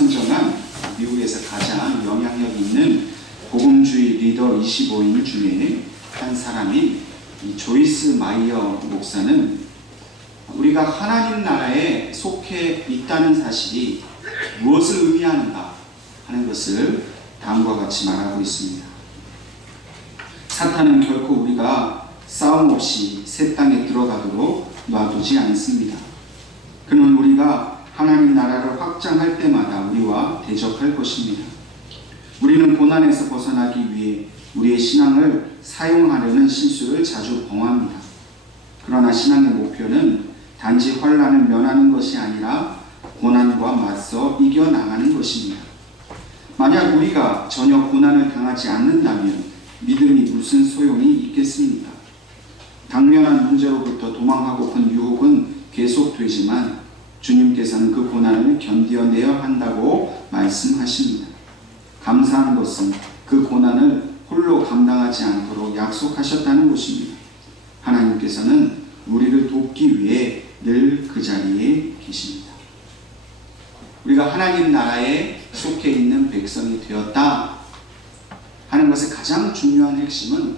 선정한 미국에서 가장 영향력 있는 복음주의 리더 25인 중에 한 사람인 이 조이스 마이어 목사는 우리가 하나님 나라에 속해 있다는 사실이 무엇을 의미하는가 하는 것을 다음과 같이 말하고 있습니다. 사탄은 결코 우리가 싸움 없이 새 땅에 들어가도록 놔두지 않습니다. 그는 우리가 하나님 나라를 확장할 때마다 우리와 대적할 것입니다. 우리는 고난에서 벗어나기 위해 우리의 신앙을 사용하려는 실수를 자주 범합니다. 그러나 신앙의 목표는 단지 환난을 면하는 것이 아니라 고난과 맞서 이겨나가는 것입니다. 만약 우리가 전혀 고난을 당하지 않는다면 믿음이 무슨 소용이 있겠습니까? 당면한 문제로부터 도망하고픈 유혹은 계속되지만 주님께서는 그 고난을 견뎌내야 한다고 말씀하십니다. 감사한 것은 그 고난을 홀로 감당하지 않도록 약속하셨다는 것입니다. 하나님께서는 우리를 돕기 위해 늘 그 자리에 계십니다. 우리가 하나님 나라에 속해 있는 백성이 되었다 하는 것의 가장 중요한 핵심은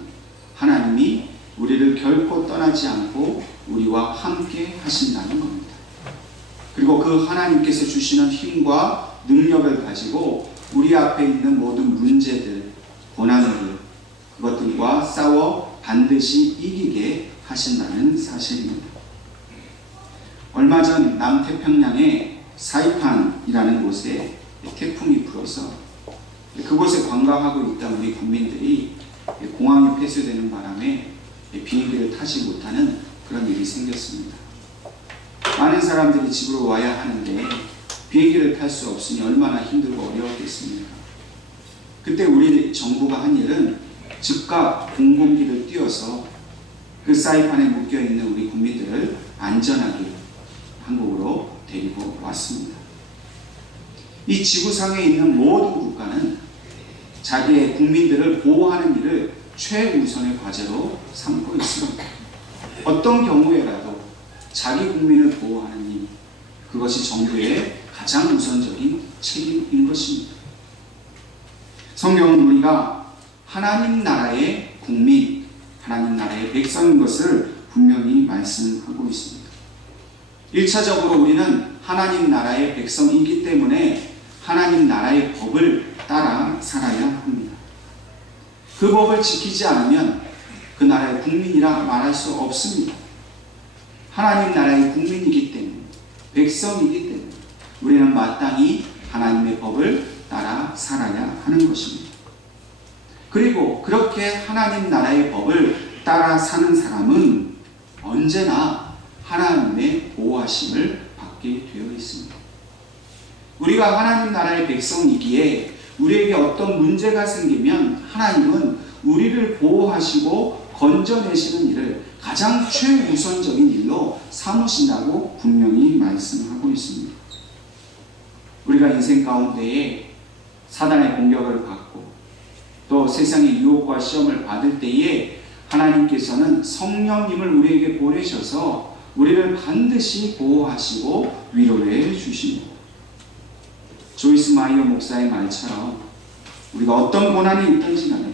하나님이 우리를 결코 떠나지 않고 우리와 함께 하신다는 겁니다. 그리고 그 하나님께서 주시는 힘과 능력을 가지고 우리 앞에 있는 모든 문제들, 고난들, 그것들과 싸워 반드시 이기게 하신다는 사실입니다. 얼마 전 남태평양의 사이판이라는 곳에 태풍이 불어서 그곳에 관광하고 있던 우리 국민들이 공항이 폐쇄되는 바람에 비행기를 타지 못하는 그런 일이 생겼습니다. 많은 사람들이 집으로 와야 하는데 비행기를 탈 수 없으니 얼마나 힘들고 어려웠겠습니까? 그때 우리 정부가 한 일은 즉각 공공기를 띄워서 그 사이판에 묶여있는 우리 국민들을 안전하게 한국으로 데리고 왔습니다. 이 지구상에 있는 모든 국가는 자기의 국민들을 보호하는 일을 최우선의 과제로 삼고 있습니다. 어떤 경우에라도 자기 국민을 보호하는 일, 그것이 정부의 가장 우선적인 책임인 것입니다. 성경은 우리가 하나님 나라의 국민, 하나님 나라의 백성인 것을 분명히 말씀하고 있습니다. 1차적으로 우리는 하나님 나라의 백성이기 때문에 하나님 나라의 법을 따라 살아야 합니다. 그 법을 지키지 않으면 그 나라의 국민이라 말할 수 없습니다. 하나님 나라의 국민이기 때문에, 백성이기 때문에 우리는 마땅히 하나님의 법을 따라 살아야 하는 것입니다. 그리고 그렇게 하나님 나라의 법을 따라 사는 사람은 언제나 하나님의 보호하심을 받게 되어 있습니다. 우리가 하나님 나라의 백성이기에 우리에게 어떤 문제가 생기면 하나님은 우리를 보호하시고 건져내시는 일을 가장 최우선적인 일로 삼으신다고 분명히 말씀하고 있습니다. 우리가 인생 가운데에 사단의 공격을 받고 또 세상의 유혹과 시험을 받을 때에 하나님께서는 성령님을 우리에게 보내셔서 우리를 반드시 보호하시고 위로해 주십니다. 조이스 마이어 목사의 말처럼 우리가 어떤 고난이 있든지 간에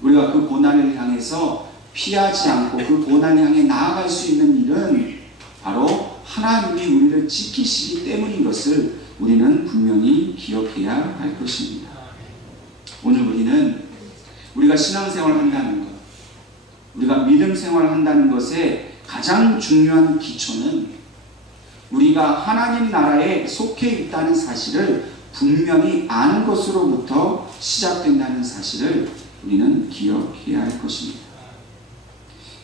우리가 그 고난을 향해서 피하지 않고 그 고난 향해 나아갈 수 있는 일은 바로 하나님이 우리를 지키시기 때문인 것을 우리는 분명히 기억해야 할 것입니다. 오늘 우리는 우리가 신앙생활을 한다는 것, 우리가 믿음 생활을 한다는 것의 가장 중요한 기초는 우리가 하나님 나라에 속해 있다는 사실을 분명히 아는 것으로부터 시작된다는 사실을 우리는 기억해야 할 것입니다.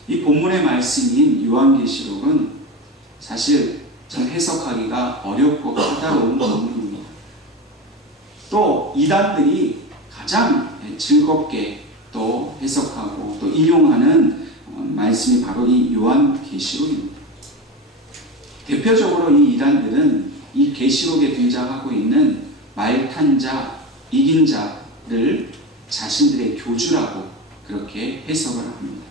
이 본문의 말씀인 요한계시록은 사실 좀 해석하기가 어렵고 까다로운 본문입니다. 또 이단들이 가장 즐겁게 또 해석하고 또 인용하는 말씀이 바로 이 요한계시록입니다. 대표적으로 이 이단들은 이 계시록에 등장하고 있는 말탄 자, 이긴 자를 자신들의 교주라고 그렇게 해석을 합니다.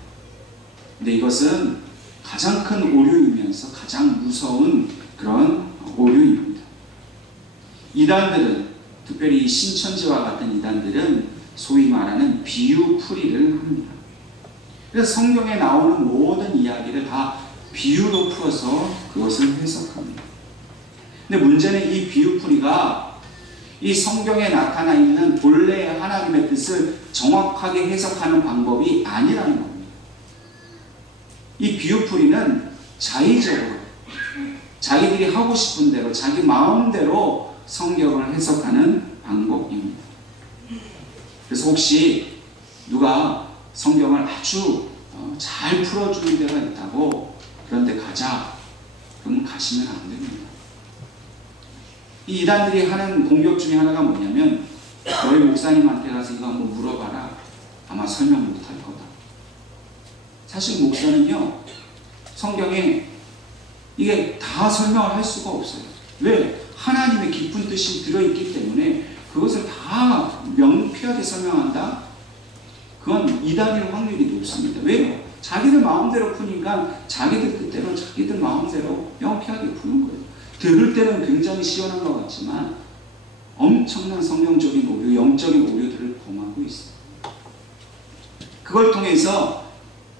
근데 이것은 가장 큰 오류이면서 가장 무서운 그런 오류입니다. 이단들은, 특별히 이 신천지와 같은 이단들은 소위 말하는 비유풀이를 합니다. 그래서 성경에 나오는 모든 이야기를 다 비유로 풀어서 그것을 해석합니다. 근데 문제는 이 비유풀이가 이 성경에 나타나 있는 본래의 하나님의 뜻을 정확하게 해석하는 방법이 아니라는 겁니다. 이 비유풀이는 자의적으로 자기들이 하고 싶은 대로 자기 마음대로 성경을 해석하는 방법입니다. 그래서 혹시 누가 성경을 아주 잘 풀어주는 데가 있다고 그런 데 가자, 그러면 가시면 안 됩니다. 이 이단들이 하는 공격 중에 하나가 뭐냐면, 너희 목사님한테 가서 이거 한번 물어봐라. 아마 설명 못할 거다. 사실 목사는요, 성경에 이게 다 설명을 할 수가 없어요. 왜? 하나님의 깊은 뜻이 들어있기 때문에 그것을 다 명쾌하게 설명한다? 그건 이단일 확률이 높습니다. 왜요? 자기들 마음대로 푸니까 자기들 뜻대로 자기들 마음대로 명쾌하게 푸는 거예요. 들을 때는 굉장히 시원한 것 같지만 엄청난 성경적인 오류, 영적인 오류들을 범하고 있어요. 그걸 통해서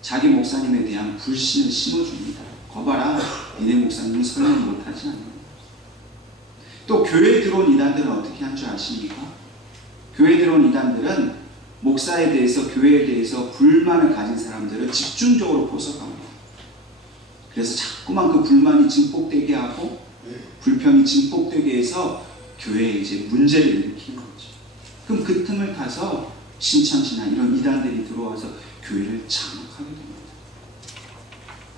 자기 목사님에 대한 불신을 심어줍니다. 거봐라, 니네 목사님은 설명 못하지 않나. 또 교회에 들어온 이단들은 어떻게 한 줄 아십니까? 교회에 들어온 이단들은 목사에 대해서, 교회에 대해서 불만을 가진 사람들을 집중적으로 포섭합니다. 그래서 자꾸만 그 불만이 증폭되게 하고 불평이 증폭되게 해서 교회에 이제 문제를 일으키는 거죠. 그럼 그 틈을 타서 신천지나 이런 이단들이 들어와서 교회를 장악하게 됩니다.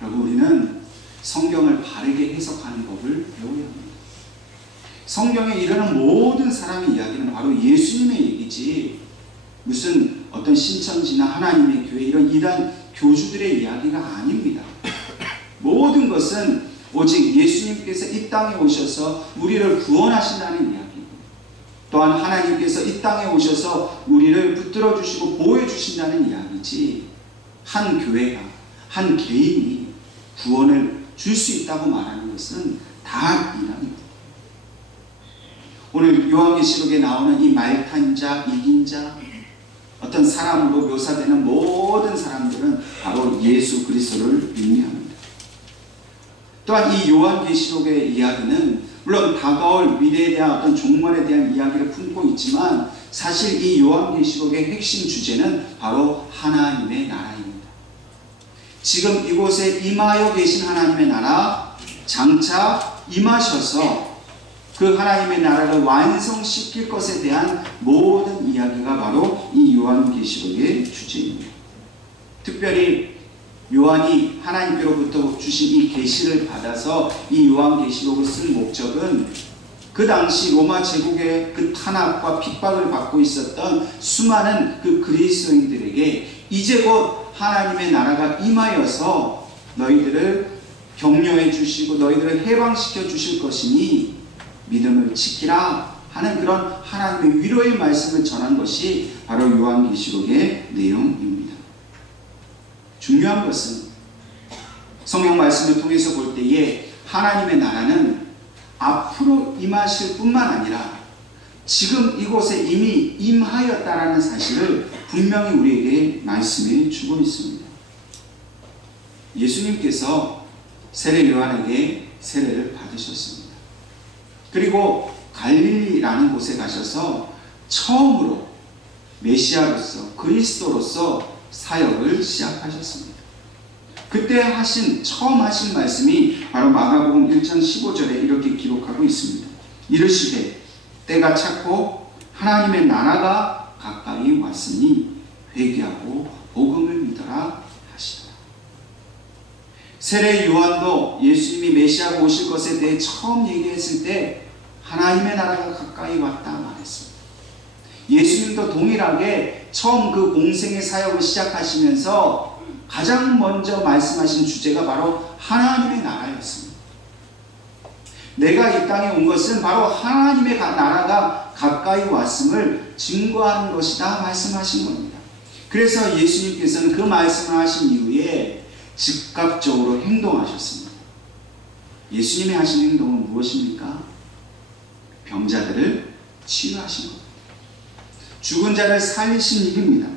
여러분, 우리는 성경을 바르게 해석하는 법을 배워야 합니다. 성경에 이르는 모든 사람의 이야기는 바로 예수님의 얘기지, 무슨 어떤 신천지나 하나님의 교회 이런 이단 교주들의 이야기가 아닙니다. 모든 것은 오직 예수님께서 이 땅에 오셔서 우리를 구원하신다는 이야기고, 또한 하나님께서 이 땅에 오셔서 우리를 붙들어 주시고 보호해 주신다는 이야기지, 한 교회가, 한 개인이 구원을 줄 수 있다고 말하는 것은 다 이단입니다. 오늘 요한계시록에 나오는 이 말탄 자, 이긴 자, 어떤 사람으로 묘사되는 모든 사람들은 바로 예수 그리스도를 의미합니다. 또한 이 요한계시록의 이야기는 물론 다가올 미래에 대한 어떤 종말에 대한 이야기를 품고 있지만, 사실 이 요한계시록의 핵심 주제는 바로 하나님의 나라입니다. 지금 이곳에 임하여 계신 하나님의 나라, 장차 임하셔서 그 하나님의 나라를 완성시킬 것에 대한 모든 이야기가 바로 이 요한계시록의 주제입니다. 특별히 요한이 하나님께로부터 주신 이 계시를 받아서 이 요한계시록을 쓴 목적은 그 당시 로마 제국의 그 탄압과 핍박을 받고 있었던 수많은 그 그리스도인들에게 이제 곧 하나님의 나라가 임하여서 너희들을 격려해 주시고 너희들을 해방시켜 주실 것이니 믿음을 지키라 하는 그런 하나님의 위로의 말씀을 전한 것이 바로 요한계시록의 내용입니다. 중요한 것은 성경 말씀을 통해서 볼 때에 하나님의 나라는 앞으로 임하실 뿐만 아니라 지금 이곳에 이미 임하였다라는 사실을 분명히 우리에게 말씀해 주고 있습니다. 예수님께서 세례 요한에게 세례를 받으셨습니다. 그리고 갈릴리라는 곳에 가셔서 처음으로 메시아로서, 그리스도로서 사역을 시작하셨습니다. 그때 처음 하신 말씀이 바로 마가복음 1장 15절에 이렇게 기록하고 있습니다. 이르시되 때가 찼고 하나님의 나라가 가까이 왔으니 회개하고 복음을 믿어라 하시더라. 세례 요한도 예수님이 메시아가 오실 것에 대해 처음 얘기했을 때 하나님의 나라가 가까이 왔다 말했습니다. 예수님도 동일하게 처음 그 공생의 사역을 시작하시면서 가장 먼저 말씀하신 주제가 바로 하나님의 나라였습니다. 내가 이 땅에 온 것은 바로 하나님의 나라가 가까이 왔음을 증거하는 것이다 말씀하신 겁니다. 그래서 예수님께서는 그 말씀을 하신 이후에 즉각적으로 행동하셨습니다. 예수님이 하신 행동은 무엇입니까? 병자들을 치유하신 겁니다. 죽은 자를 살리신 일입니다.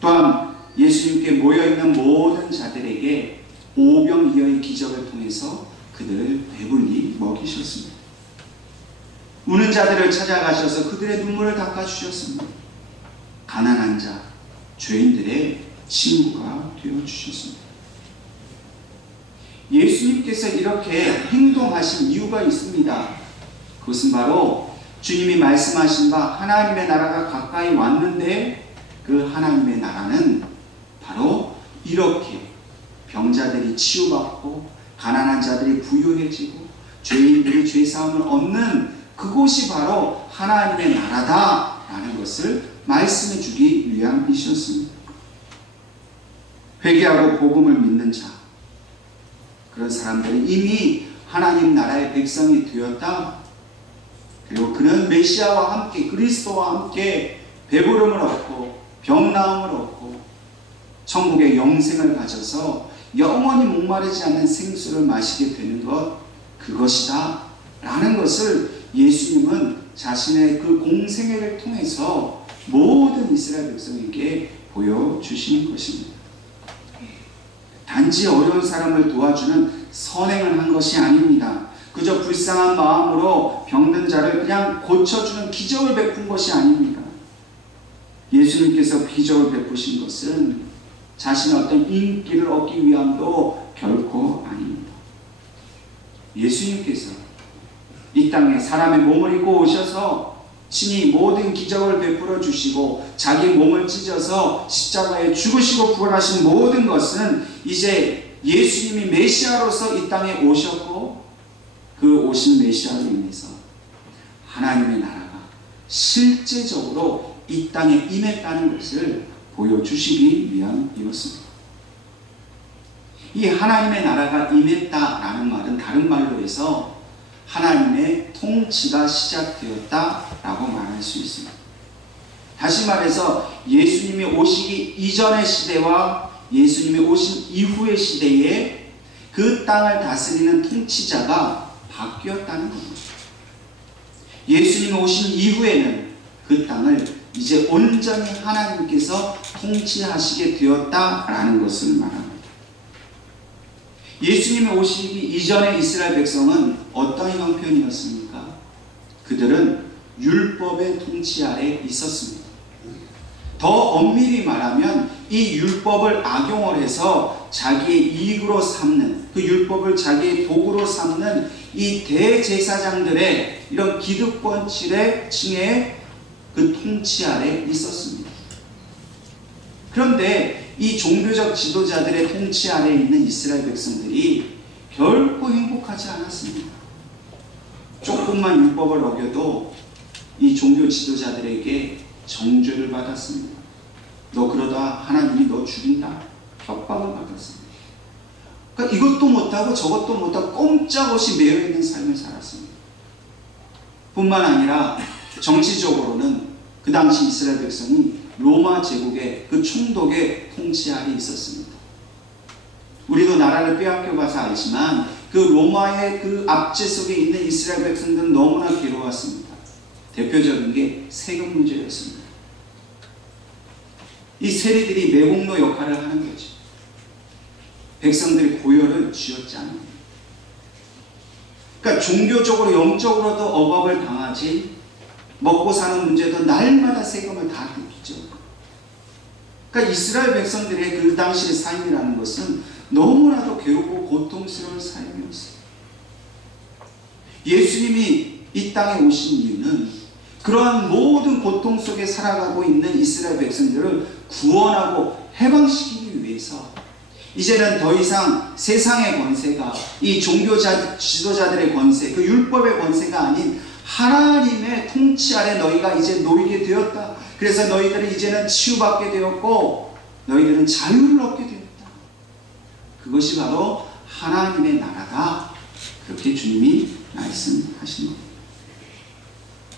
또한 예수님께 모여있는 모든 자들에게 오병이어의 기적을 통해서 그들을 배불리 먹이셨습니다. 우는 자들을 찾아가셔서 그들의 눈물을 닦아주셨습니다. 가난한 자, 죄인들의 친구가 되어주셨습니다. 예수님께서 이렇게 행동하신 이유가 있습니다. 그것은 바로 주님이 말씀하신 바 하나님의 나라가 가까이 왔는데 그 하나님의 나라는 바로 이렇게 병자들이 치유받고 가난한 자들이 부유해지고 죄인들이 죄사함을 얻는 그곳이 바로 하나님의 나라다라는 것을 말씀해 주기 위함이셨습니다. 회개하고 복음을 믿는 자, 그런 사람들은 이미 하나님 나라의 백성이 되었다. 그리고 그는 메시아와 함께 그리스도와 함께 배부름을 얻고 병나음을 얻고 천국의 영생을 가져서 영원히 목마르지 않는 생수를 마시게 되는 것, 그것이다 라는 것을 예수님은 자신의 그 공생애를 통해서 모든 이스라엘 백성에게 보여주시는 것입니다. 단지 어려운 사람을 도와주는 선행을 한 것이 아닙니다. 그저 불쌍한 마음으로 병든 자를 그냥 고쳐주는 기적을 베푼 것이 아닙니다. 예수님께서 기적을 베푸신 것은 자신의 어떤 인기를 얻기 위함도 결코 아닙니다. 예수님께서 이 땅에 사람의 몸을 입고 오셔서 친히 모든 기적을 베풀어 주시고 자기 몸을 찢어서 십자가에 죽으시고 부활하신 모든 것은 이제 예수님이 메시아로서 이 땅에 오셨고 그 오신 메시아로 인해서 하나님의 나라가 실제적으로 이 땅에 임했다는 것을 보여주시기 위함이었습니다. 이 하나님의 나라가 임했다라는 말은 다른 말로 해서 하나님의 통치가 시작되었다라고 말할 수 있습니다. 다시 말해서 예수님이 오시기 이전의 시대와 예수님이 오신 이후의 시대에 그 땅을 다스리는 통치자가 바뀌었다는 겁니다. 예수님이 오신 이후에는 그 땅을 이제 온전히 하나님께서 통치하시게 되었다라는 것을 말합니다. 예수님이 오시기 이전의 이스라엘 백성은 어떤 형편이었습니까? 그들은 율법의 통치 아래 있었습니다. 더 엄밀히 말하면 이 율법을 악용을 해서 자기의 이익으로 삼는, 그 율법을 자기의 도구로 삼는 이 대제사장들의 이런 기득권층의 그 통치 아래 있었습니다. 그런데 이 종교적 지도자들의 통치 아래 있는 이스라엘 백성들이 결코 행복하지 않았습니다. 조금만 율법을 어겨도 이 종교 지도자들에게 정죄를 받았습니다. 너 그러다 하나님이 너 죽인다. 협박을 받았습니다. 그러니까 이것도 못하고 저것도 못하고 꼼짝없이 매여있는 삶을 살았습니다. 뿐만 아니라 정치적으로는 그 당시 이스라엘 백성이 로마 제국의 그 총독의 통치 아래 있었습니다. 우리도 나라를 빼앗겨 봐서 알지만 그 로마의 그 압제 속에 있는 이스라엘 백성들은 너무나 괴로웠습니다. 대표적인 게 세금 문제였습니다. 이 세리들이 매국노 역할을 하는 거죠. 백성들이 고열을 쥐었지 않습니다. 그러니까 종교적으로 영적으로도 억압을 당하지 먹고 사는 문제도 날마다 세금을 다 뜯기죠. 그러니까 이스라엘 백성들의 그 당시의 삶이라는 것은 너무나도 괴롭고 고통스러운 삶이었어요. 예수님이 이 땅에 오신 이유는 그러한 모든 고통 속에 살아가고 있는 이스라엘 백성들을 구원하고 해방시키기 위해서 이제는 더 이상 세상의 권세가 이 종교자 지도자들의 권세, 그 율법의 권세가 아닌 하나님의 통치 아래 너희가 이제 놓이게 되었다. 그래서 너희들은 이제는 치유받게 되었고 너희들은 자유를 얻게 되었다. 그것이 바로 하나님의 나라다. 그렇게 주님이 말씀하신 겁니다.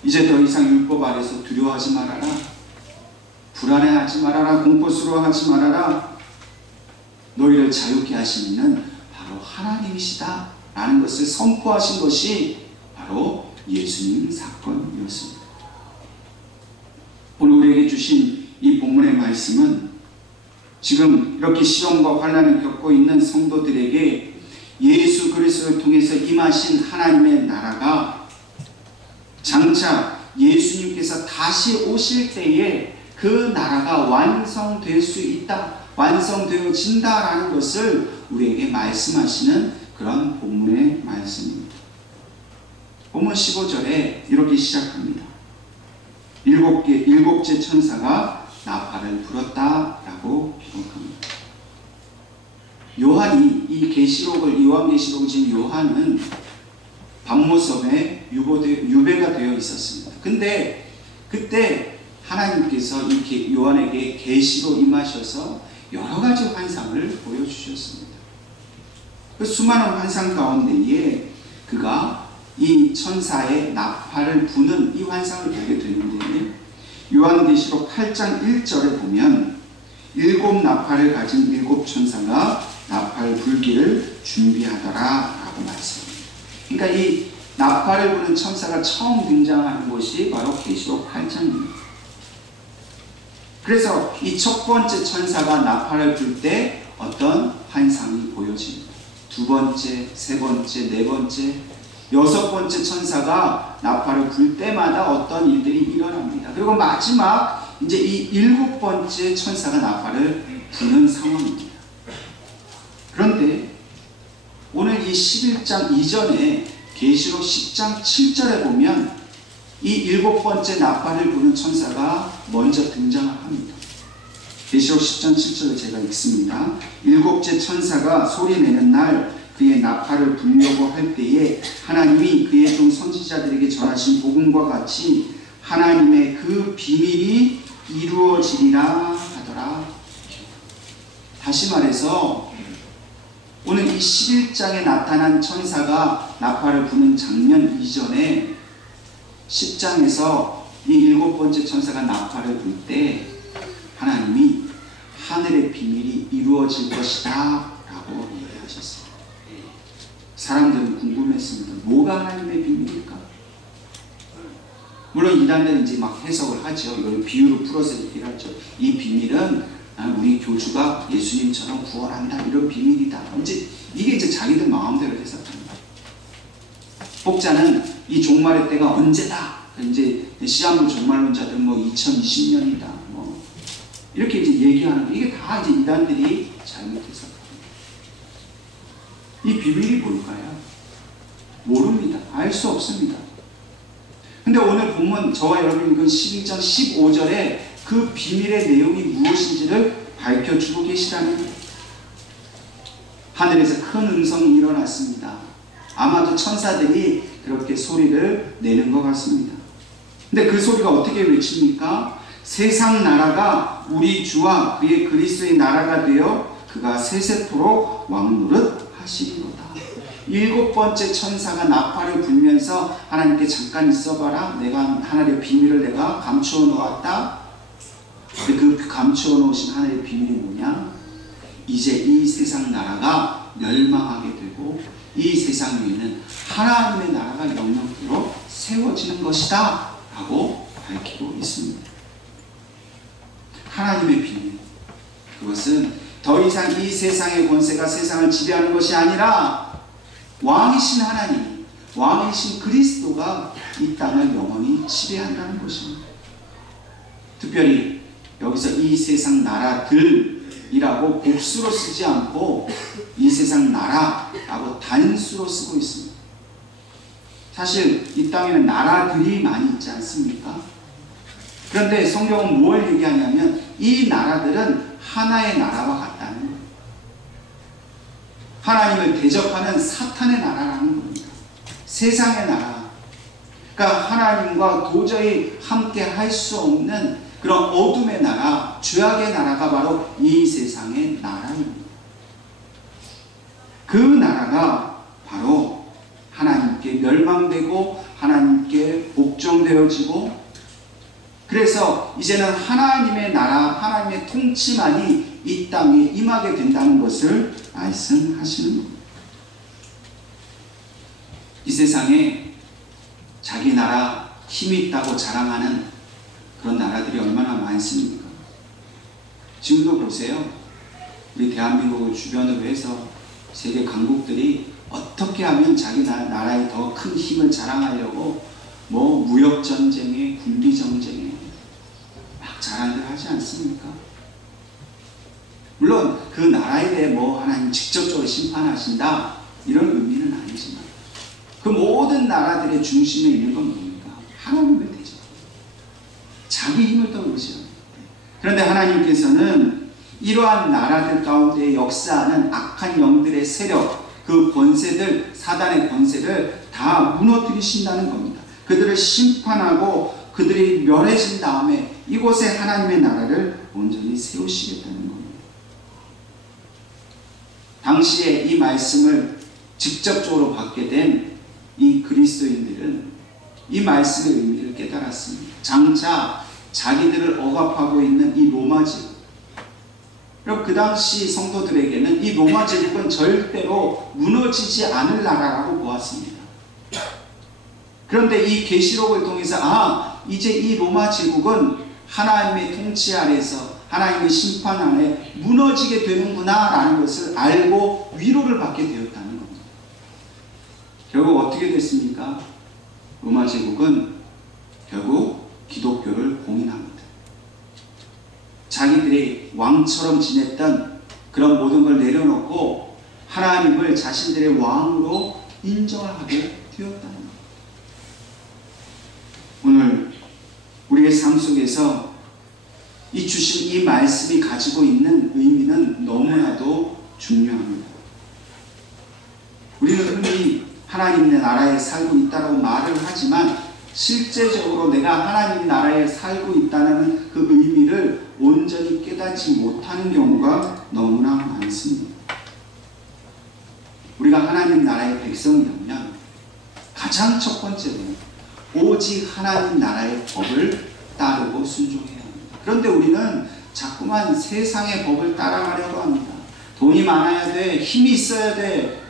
이제 더 이상 율법 아래서 두려워하지 말아라. 불안해하지 말아라. 공포스러워하지 말아라. 너희를 자유케 하시는 바로 하나님이시다 라는 것을 선포하신 것이 바로 예수님 사건이었습니다. 오늘 우리에게 주신 이 본문의 말씀은 지금 이렇게 시험과 환난을 겪고 있는 성도들에게 예수 그리스도를 통해서 임하신 하나님의 나라가 장차 예수님께서 다시 오실 때에 그 나라가 완성될 수 있다, 완성되어진다라는 것을 우리에게 말씀하시는 그런 본문의 말씀입니다. 본문 15절에 이렇게 시작합니다. 일곱째 천사가 나팔을 불었다라고 기록합니다. 요한이 요한계시록을 지은 요한은 밤모섬에 유배가 되어 있었습니다. 근데 그때 하나님께서 이 요한에게 계시로 임하셔서 여러 가지 환상을 보여주셨습니다. 그 수많은 환상 가운데에 그가 이 천사의 나팔을 부는 이 환상을 보게 되는데, 요한계시록 8장 1절에 보면 7 나팔을 가진 7 천사가 나팔 불기를 준비하더라 라고 말씀합니다. 그러니까 이 나팔을 부는 천사가 처음 등장하는 곳이 바로 계시록 8장입니다. 그래서 이 첫 번째 천사가 나팔을 불 때 어떤 환상이 보여집니다. 두 번째, 세 번째, 네 번째, 6번째 천사가 나팔을 불 때마다 어떤 일들이 일어납니다. 그리고 마지막 이제 이 7번째 천사가 나팔을 부는 상황입니다. 그런데 오늘 이 11장 이전에 계시록 10장 7절에 보면 이 7번째 나팔을 부는 천사가 먼저 등장을 합니다. 계시록 10장 7절을 제가 읽습니다. 7째 천사가 소리내는 날 그의 나팔을 불려고 할 때에 하나님이 그의 종 선지자들에게 전하신 복음과 같이 하나님의 그 비밀이 이루어지리라 하더라. 다시 말해서 오늘 이 11장에 나타난 천사가 나팔을 부는 장면 이전에 10장에서 이 7번째 천사가 나팔을 불 때 하나님이 하늘의 비밀이 이루어질 것이다 라고 얘기하셨습니다. 사람들은 궁금했습니다. 뭐가 하나님의 비밀일까? 물론 이단들은 이제 막 해석을 하죠. 이걸 비유로 풀어서 얘기를 하죠. 이 비밀은 우리 교주가 예수님처럼 구원한다, 이런 비밀이다. 이게 이제 자기들 마음대로 해석합니다. 복자는 이 종말의 때가 언제다. 이제 시한부 종말론자들은 2020년이다. 이렇게 이제 얘기하는 거. 이게 다 이제 이단들이 잘못 해석합니다. 이 비밀이 뭘까요? 모릅니다. 알 수 없습니다. 근데 오늘 본문 저와 여러분이 읽은 12장 15절에 그 비밀의 내용이 무엇인지를 밝혀주고 계시다는 거예요. 하늘에서 큰 음성이 일어났습니다. 아마도 천사들이 그렇게 소리를 내는 것 같습니다. 근데 그 소리가 어떻게 외칩니까? 세상 나라가 우리 주와 그의 그리스도의 나라가 되어 그가 세세토록 왕노릇 하시리로다. 7번째 천사가 나팔을 불면서 하나님께 잠깐 있어봐라. 내가 하늘의 비밀을 내가 감추어 놓았다. 그 감추어 놓으신 하늘의 비밀이 뭐냐? 이제 이 세상 나라가 멸망하게 되고 이 세상 위에는 하나님의 나라가 영영토록 세워지는 것이다 라고 밝히고 있습니다. 하나님의 비밀, 그것은 더 이상 이 세상의 권세가 세상을 지배하는 것이 아니라 왕이신 하나님, 왕이신 그리스도가 이 땅을 영원히 지배한다는 것입니다. 특별히 여기서 이 세상 나라들이라고 복수로 쓰지 않고 이 세상 나라라고 단수로 쓰고 있습니다. 사실 이 땅에는 나라들이 많이 있지 않습니까? 그런데 성경은 뭘 얘기하냐면 이 나라들은 하나의 나라와 같다는 거예요. 하나님을 대적하는 사탄의 나라라는 겁니다. 세상의 나라. 그러니까 하나님과 도저히 함께 할 수 없는 그런 어둠의 나라, 죄악의 나라가 바로 이 세상의 나라입니다. 그 나라가 바로 하나님께 멸망되고 하나님께 복종되어지고, 그래서 이제는 하나님의 나라, 하나님의 통치만이 이 땅에 임하게 된다는 것을 말씀하시는 겁니다. 이 세상에 자기 나라 힘이 있다고 자랑하는 그런 나라들이 얼마나 많습니까? 지금도 보세요. 우리 대한민국을 주변으로 해서 세계 강국들이 어떻게 하면 자기 나라에 더 큰 힘을 자랑하려고 뭐 무역전쟁에 군비전쟁에 막 자랑을 하지 않습니까? 물론 그 나라에 대해 뭐 하나님 직접적으로 심판하신다 이런 의미는 아니지만 그 모든 나라들의 중심에 있는 건 뭡니까? 하나님의 대접. 자기 힘을 떠오르죠. 그런데 하나님께서는 이러한 나라들 가운데 역사하는 악한 영들의 세력, 그 권세들, 사단의 권세를 다 무너뜨리신다는 겁니다. 그들을 심판하고 그들이 멸해진 다음에 이곳에 하나님의 나라를 온전히 세우시겠다는 겁니다. 당시에 이 말씀을 직접적으로 받게 된 이 그리스도인들은 이 말씀의 의미를 깨달았습니다. 장차 자기들을 억압하고 있는 이 로마 제국, 그럼 그 당시 성도들에게는 이 로마 제국은 절대로 무너지지 않을 나라라고 보았습니다. 그런데 이 계시록을 통해서 이제 이 로마 제국은 하나님의 통치 아래서 하나님의 심판 안에 무너지게 되는구나 라는 것을 알고 위로를 받게 되었다는 겁니다. 결국 어떻게 됐습니까? 로마 제국은 결국 기독교를 공인합니다. 자기들이 왕처럼 지냈던 그런 모든 걸 내려놓고 하나님을 자신들의 왕으로 인정을 하게 되었다는 겁니다. 오늘 우리의 삶 속에서 이 주신 이 말씀이 가지고 있는 의미는 너무나도 중요합니다. 우리는 흔히 하나님의 나라에 살고 있다고 말을 하지만 실제적으로 내가 하나님 나라에 살고 있다는 그 의미를 온전히 깨닫지 못하는 경우가 너무나 많습니다. 우리가 하나님 나라의 백성이라면 가장 첫 번째로 오직 하나님 나라의 법을 따르고 순종해야 합니다. 그런데 우리는 자꾸만 세상의 법을 따라가려고 합니다. 돈이 많아야 돼, 힘이 있어야 돼,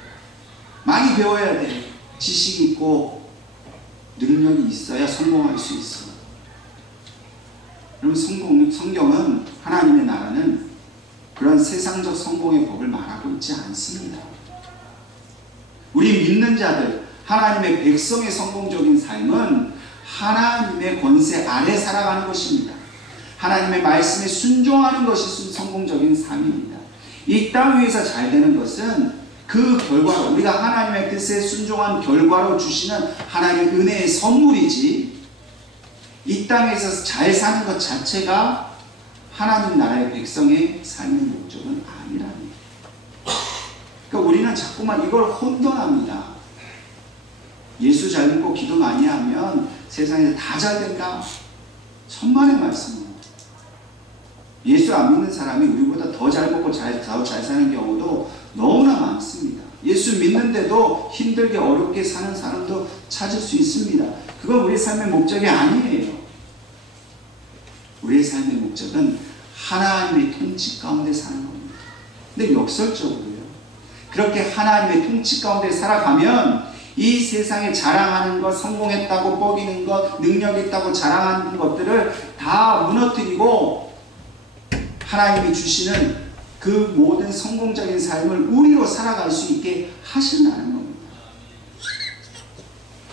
많이 배워야 돼, 지식이 있고 능력이 있어야 성공할 수 있어. 그럼 성경은 하나님의 나라는 그런 세상적 성공의 법을 말하고 있지 않습니다. 우리 믿는 자들, 하나님의 백성의 성공적인 삶은 하나님의 권세 아래 살아가는 것입니다. 하나님의 말씀에 순종하는 것이 성공적인 삶입니다. 이 땅 위에서 잘 되는 것은 그 결과로, 우리가 하나님의 뜻에 순종한 결과로 주시는 하나님의 은혜의 선물이지, 이 땅에서 잘 사는 것 자체가 하나님 나라의 백성의 삶의 목적은 아니랍니다. 그러니까 우리는 자꾸만 이걸 혼돈합니다. 예수 잘 믿고 기도 많이 하면 세상에서 다 잘 된다. 천만의 말씀입니다. 예수 안 믿는 사람이 우리보다 더 잘 먹고 더 잘 사는 경우도 너무나 많습니다. 예수 믿는데도 힘들게 어렵게 사는 사람도 찾을 수 있습니다. 그건 우리 삶의 목적이 아니에요. 우리의 삶의 목적은 하나님의 통치 가운데 사는 겁니다. 근데 역설적으로요, 그렇게 하나님의 통치 가운데 살아가면 이 세상에 자랑하는 것, 성공했다고 뻐기는 것, 능력 있다고 자랑하는 것들을 다 무너뜨리고 하나님이 주시는 그 모든 성공적인 삶을 우리로 살아갈 수 있게 하신다는 겁니다.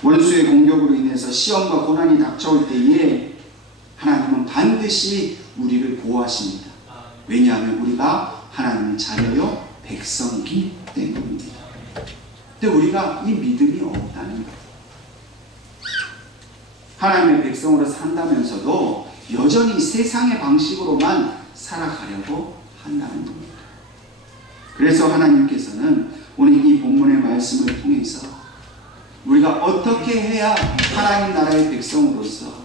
원수의 공격으로 인해서 시험과 고난이 닥쳐올 때에 하나님은 반드시 우리를 보호하십니다. 왜냐하면 우리가 하나님의 자녀요 백성이기 때문입니다. 근데 우리가 이 믿음이 없다는 거예요. 하나님의 백성으로 산다면서도 여전히 세상의 방식으로만 살아가려고 한다는 겁니다. 그래서 하나님께서는 오늘 이 본문의 말씀을 통해서 우리가 어떻게 해야 하나님 나라의 백성으로서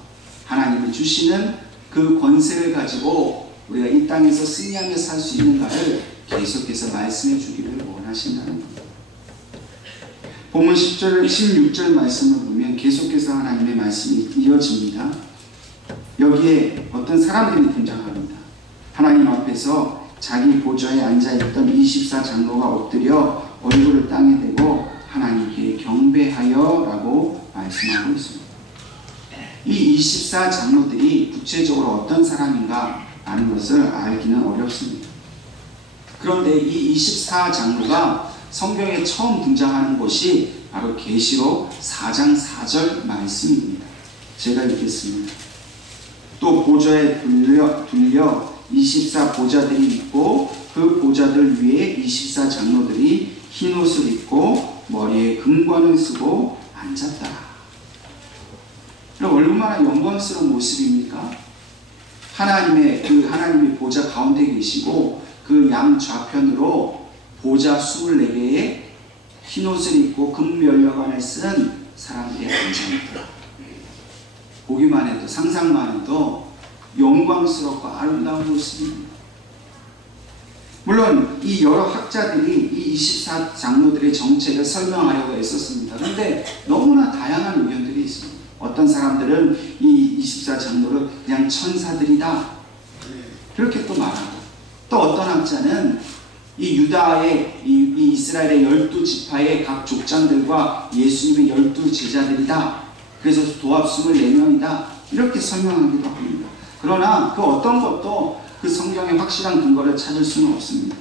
하나님이 주시는 그 권세를 가지고 우리가 이 땅에서 승리하며 살 수 있는가를 계속해서 말씀해 주기를 원하신다는 겁니다. 본문 10절, 16절 말씀을 보면 계속해서 하나님의 말씀이 이어집니다. 여기에 어떤 사람들이 등장합니다. 하나님 앞에서 자기 보좌에 앉아있던 24장로가 엎드려 얼굴을 땅에 대고 하나님께 경배하여 라고 말씀하고 있습니다. 이 24 장로들이 구체적으로 어떤 사람인가 라는 것을 알기는 어렵습니다. 그런데 이 24 장로가 성경에 처음 등장하는 곳이 바로 계시록 4장 4절 말씀입니다. 제가 읽겠습니다. 또 보좌에 둘려 24 보좌들이 있고 그 보좌들 위에 24 장로들이 흰 옷을 입고 머리에 금관을 쓰고 앉았다. 얼마나 영광스러운 모습입니까? 하나님의 보좌 가운데 계시고 그 양 좌편으로 보좌 24개에 흰 옷을 입고 금면류관을 쓴 사람들이 앉아있다. 보기만 해도 상상만 해도 영광스럽고 아름다운 모습입니다. 물론 이 여러 학자들이 이 24 장로들의 정체를 설명하려고 했었습니다. 그런데 너무나 다양한 의견들이 있습니다. 어떤 사람들은 이 24 장로를 그냥 천사들이다 그렇게 또 말하고, 또 어떤 학자는 이 유다의 이 이스라엘의 12지파의 각 족장들과 예수님의 12제자들이다. 그래서 도합 24명이다. 이렇게 설명하기도 합니다. 그러나 그 어떤 것도 그 성경의 확실한 근거를 찾을 수는 없습니다.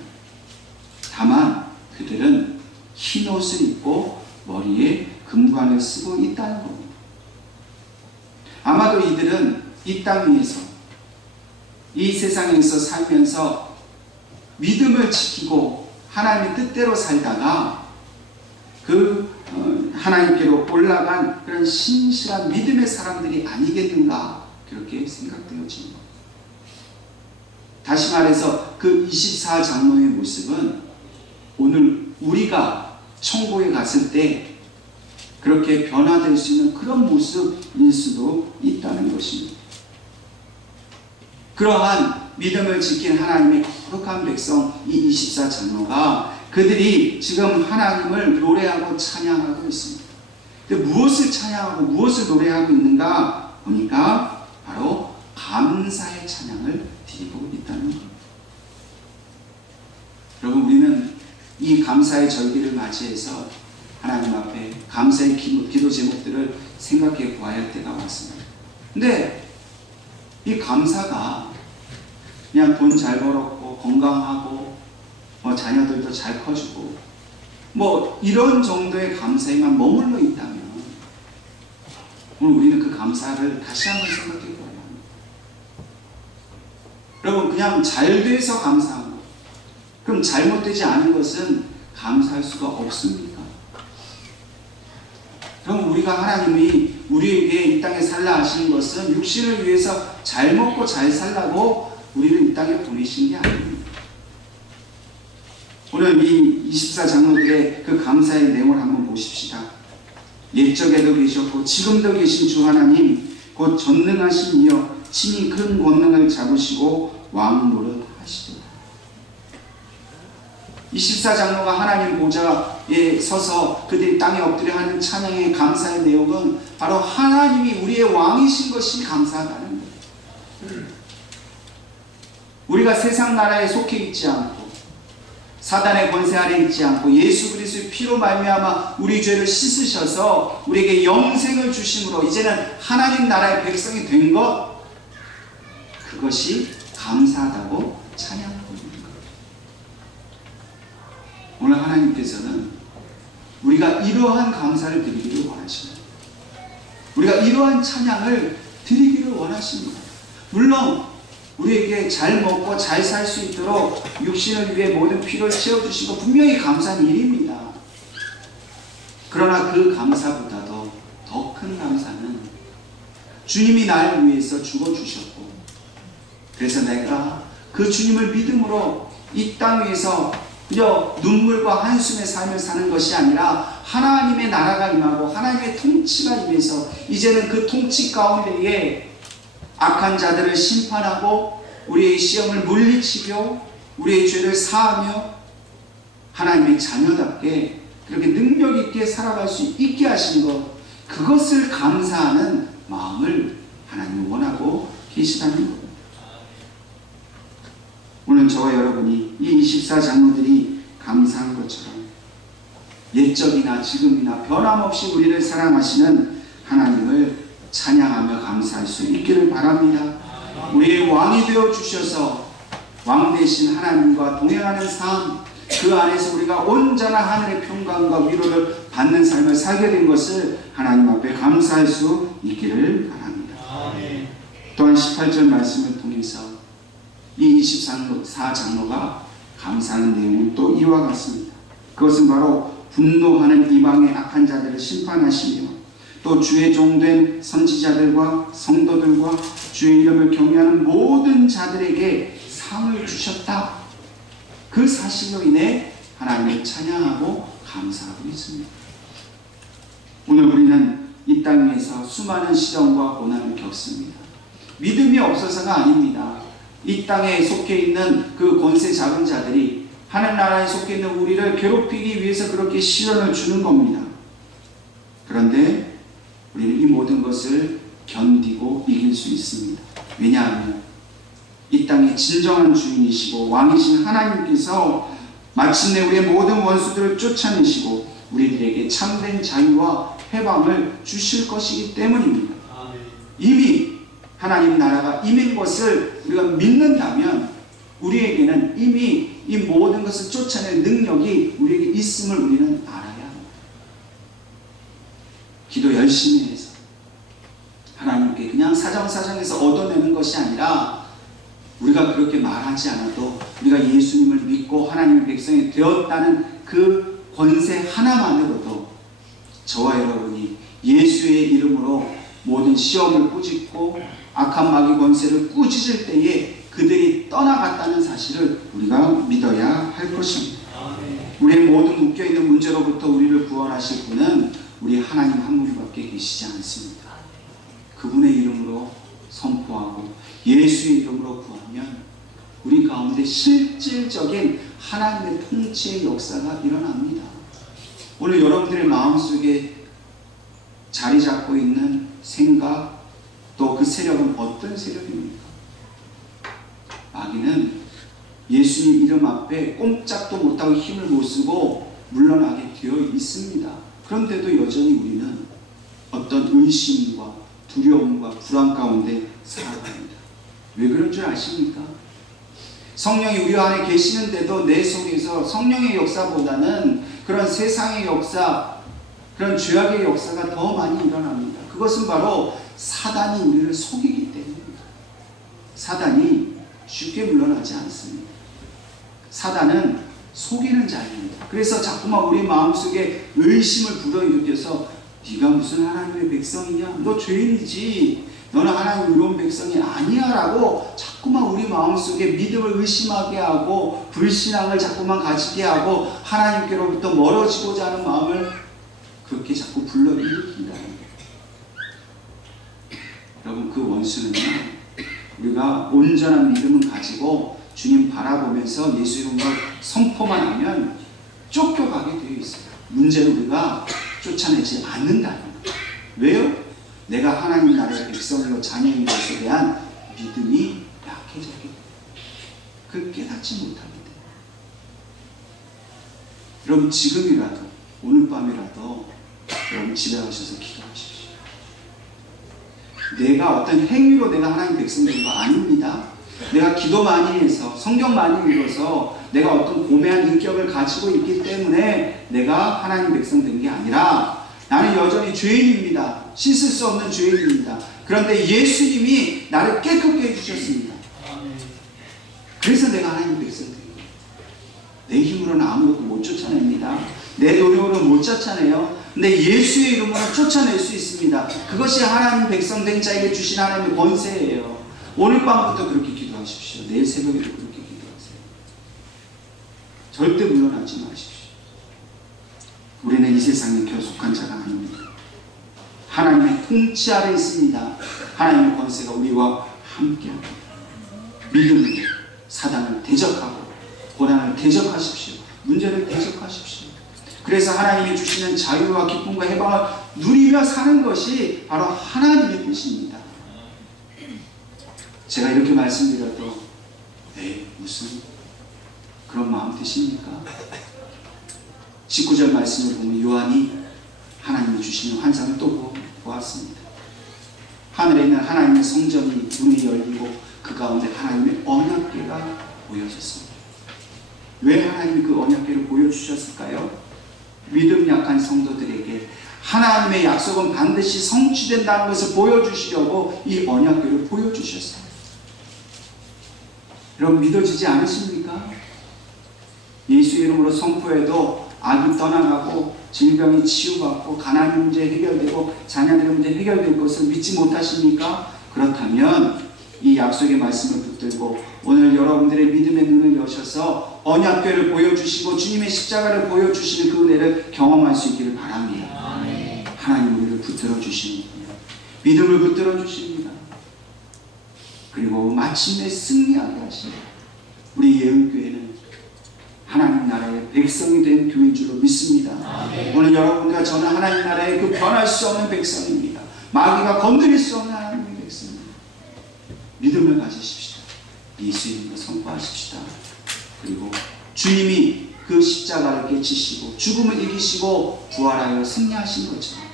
다만 그들은 흰 옷을 입고 머리에 금관을 쓰고 있다는 겁니다. 아마도 이들은 이 땅 위에서 이 세상에서 살면서 믿음을 지키고 하나님의 뜻대로 살다가 하나님께로 올라간 그런 신실한 믿음의 사람들이 아니겠는가 그렇게 생각되어집니다. 다시 말해서 그 24 장로의 모습은 오늘 우리가 천국에 갔을 때 그렇게 변화될 수 있는 그런 모습일 수도 있다는 것입니다. 그러한 믿음을 지킨 하나님의 거룩한 백성 이 24 장로가 그들이 지금 하나님을 노래하고 찬양하고 있습니다. 근데 무엇을 찬양하고 무엇을 노래하고 있는가 보니까 바로 감사의 찬양을 드리고 있다는 겁니다. 여러분, 우리는 이 감사의 절기를 맞이해서 하나님 앞에 감사의 기도 제목들을 생각해 보아야 할 때가 왔습니다. 근데 이 감사가 그냥 돈 잘 벌었고 건강하고 자녀들도 잘 커주고 이런 정도의 감사에만 머물러 있다면 오늘 우리는 그 감사를 다시 한번 생각해 보아야 합니다. 여러분, 그냥 잘 돼서 감사하고 그럼 잘못되지 않은 것은 감사할 수가 없습니까? 그럼 우리가 하나님이 우리에게 이 땅에 살라 하시는 것은 육신을 위해서 잘 먹고 잘 살라고 우리를 이 땅에 보내신 게 아닙니다. 오늘 이 24 장로들의 그 감사의 내용을 한번 보십시다. 옛적에도 계셨고 지금도 계신 주 하나님 곧 전능하신 이여 친히 큰 권능을 잡으시고 왕 노릇하시도다. 24 장로가 하나님 보좌에 서서 그들이 땅에 엎드려 하는 찬양의 감사의 내용은 바로 하나님이 우리의 왕이신 것이 감사하다는 거예요. 우리가 세상 나라에 속해 있지 않고 사단의 권세 아래 있지 않고 예수 그리스도의 피로 말미암아 우리 죄를 씻으셔서 우리에게 영생을 주심으로 이제는 하나님 나라의 백성이 된 것, 그것이 감사하다고 찬양하고 있는 거예요. 오늘 하나님께서는 우리가 이러한 감사를 드리기를 원하십니다. 우리가 이러한 찬양을 드리기를 원하십니다. 물론 우리에게 잘 먹고 잘 살 수 있도록 육신을 위해 모든 필요를 채워주시고 분명히 감사한 일입니다. 그러나 그 감사보다도 더 큰 감사는 주님이 나를 위해서 죽어주셨고 그래서 내가 그 주님을 믿음으로 이 땅 위에서 그저 눈물과 한숨의 삶을 사는 것이 아니라 하나님의 나라가 임하고 하나님의 통치가 임해서 이제는 그 통치 가운데에 악한 자들을 심판하고 우리의 시험을 물리치고 우리의 죄를 사하며 하나님의 자녀답게 그렇게 능력 있게 살아갈 수 있게 하신 것, 그것을 감사하는 마음을 하나님이 원하고 계시다는 겁니다. 오늘 저와 여러분이 이 24 장로들이 감사한 것처럼 옛적이나 지금이나 변함없이 우리를 사랑하시는 하나님을 찬양하며 감사할 수 있기를 바랍니다. 우리의 왕이 되어 주셔서 왕 되신 하나님과 동행하는 삶, 그 안에서 우리가 온전한 하늘의 평강과 위로를 받는 삶을 살게 된 것을 하나님 앞에 감사할 수 있기를 바랍니다. 또한 18절 말씀을 통해서 이 24장로가 감사하는 내용은 또 이와 같습니다. 그것은 바로 분노하는 이방의 악한 자들을 심판하시며 또 주의 종된 선지자들과 성도들과 주의 이름을 경외하는 모든 자들에게 상을 주셨다. 그 사실로 인해 하나님을 찬양하고 감사하고 있습니다. 오늘 우리는 이 땅 위에서 수많은 시련과 고난을 겪습니다. 믿음이 없어서가 아닙니다. 이 땅에 속해 있는 그 권세 잡은 자들이 하늘나라에 속해 있는 우리를 괴롭히기 위해서 그렇게 시련을 주는 겁니다. 그런데 우리는 이 모든 것을 견디고 이길 수 있습니다. 왜냐하면 이 땅의 진정한 주인이시고 왕이신 하나님께서 마침내 우리의 모든 원수들을 쫓아내시고 우리들에게 참된 자유와 해방을 주실 것이기 때문입니다. 이미 하나님 나라가 임한 것을 우리가 믿는다면 우리에게는 이미 이 모든 것을 쫓아낼 능력이 우리에게 있음을 우리는 알아야 합니다. 기도 열심히 해서 하나님께 그냥 사정사정해서 얻어내는 것이 아니라 우리가 그렇게 말하지 않아도 우리가 예수님을 믿고 하나님의 백성이 되었다는 그 권세 하나만으로도 저와 여러분이 예수의 이름으로 모든 시험을 꾸짖고 악한 마귀 권세를 꾸짖을 때에 그들이 떠나갔다는 사실을 우리가 믿어야 할 것입니다. 우리의 모든 묶여있는 문제로부터 우리를 구원하실 분은 우리 하나님 한 분밖에 계시지 않습니다. 그분의 이름으로 선포하고 예수의 이름으로 구하면 우리 가운데 실질적인 하나님의 통치의 역사가 일어납니다. 오늘 여러분들의 마음속에 자리 잡고 있는 생각, 또 그 세력은 어떤 세력입니까? 마귀는 예수님 이름 앞에 꼼짝도 못하고 힘을 못 쓰고 물러나게 되어 있습니다. 그런데도 여전히 우리는 어떤 의심과 두려움과 불안 가운데 살아갑니다. 왜 그런 줄 아십니까? 성령이 우리 안에 계시는데도 내 속에서 성령의 역사보다는 그런 세상의 역사, 그런 죄악의 역사가 더 많이 일어납니다. 그것은 바로 사단이 우리를 속이기 때문입니다. 사단이 쉽게 물러나지 않습니다. 사단은 속이는 자입니다. 그래서 자꾸만 우리 마음속에 의심을 불어일으켜서 네가 무슨 하나님의 백성이냐? 너 죄인이지. 너는 하나님의 의로운 백성이 아니야 라고 자꾸만 우리 마음속에 믿음을 의심하게 하고 불신앙을 자꾸만 가지게 하고 하나님께로부터 멀어지고자 하는 마음을 그렇게 자꾸 불러일으킨다. 여러분, 그 원수는요, 우리가 온전한 믿음을 가지고 주님 바라보면서 예수 이름으로 선포만 하면 쫓겨가게 되어 있어요. 문제는 우리가 쫓아내지 않는다는 거예요. 왜요? 내가 하나님 나라의 백성으로 자녀인 것에 대한 믿음이 약해졌기 때문에 그걸 깨닫지 못합니다. 여러분, 지금이라도, 오늘 밤이라도 여러분 집에 가셔서 기도하십시오. 내가 어떤 행위로 내가 하나님 백성 된 거 아닙니다. 내가 기도 많이 해서 성경 많이 읽어서 내가 어떤 고매한 인격을 가지고 있기 때문에 내가 하나님 백성 된 게 아니라 나는 여전히 죄인입니다. 씻을 수 없는 죄인입니다. 그런데 예수님이 나를 깨끗게 해주셨습니다. 그래서 내가 하나님 백성 된 거예요. 내 힘으로는 아무것도 못 쫓아냅니다. 내 노력으로는 못 쫓아내요. 근데 예수의 이름으로 쫓아낼 수 있습니다. 그것이 하나님 백성 된 자에게 주신 하나님의 권세예요. 오늘 밤부터 그렇게 기도하십시오. 내일 새벽에도 그렇게 기도하세요. 절대 물러나지 마십시오. 우리는 이 세상에 속한 자가 아닙니다. 하나님의 통치 아래 있습니다. 하나님의 권세가 우리와 함께합니다. 믿음으로 사단을 대적하고 고난을 대적하십시오. 문제를 대적하십시오. 그래서 하나님이 주시는 자유와 기쁨과 해방을 누리며 사는 것이 바로 하나님의 뜻입니다. 제가 이렇게 말씀드려도 무슨 그런 마음 드십니까? 19절 말씀을 보면 요한이 하나님이 주시는 환상을 또 보았습니다. 하늘에 있는 하나님의 성전이 문이 열리고 그 가운데 하나님의 언약궤가 보여졌습니다. 왜 하나님이 그 언약궤를 보여주셨을까요? 믿음 약한 성도들에게 하나님의 약속은 반드시 성취된다는 것을 보여주시려고 이 언약궤를 보여주셨어요. 여러분 믿어지지 않으십니까? 예수 이름으로 선포해도 악이 떠나가고 질병이 치유받고 가난 문제 해결되고 자녀들의 문제 해결될 것을 믿지 못하십니까? 그렇다면 이 약속의 말씀을 붙들고 오늘 여러분들의 믿음의 눈을 여셔서 언약궤를 보여주시고 주님의 십자가를 보여주시는 그 은혜를 경험할 수 있기를 바랍니다. 하나님 우리를 붙들어 주십니다. 믿음을 붙들어 주십니다. 그리고 마침내 승리하게 하십니다. 우리 예언교회는 하나님 나라의 백성이 된 교회인 줄로 믿습니다. 오늘 여러분과 저는 하나님 나라의 그 변할 수 없는 백성입니다. 마귀가 건드릴 수 없는 하나님의 백성입니다. 믿음을 가지십시다. 예수 이름으로 선포하십시다. 그리고 주님이 그 십자가를 깨치시고 죽음을 이기시고 부활하여 승리하신 것처럼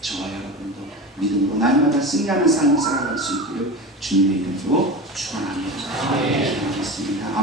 저와 여러분도 믿음으로 날마다 승리하는 삶을 살아갈 수 있기를 주님의 이름으로 축원합니다. 기도하겠습니다.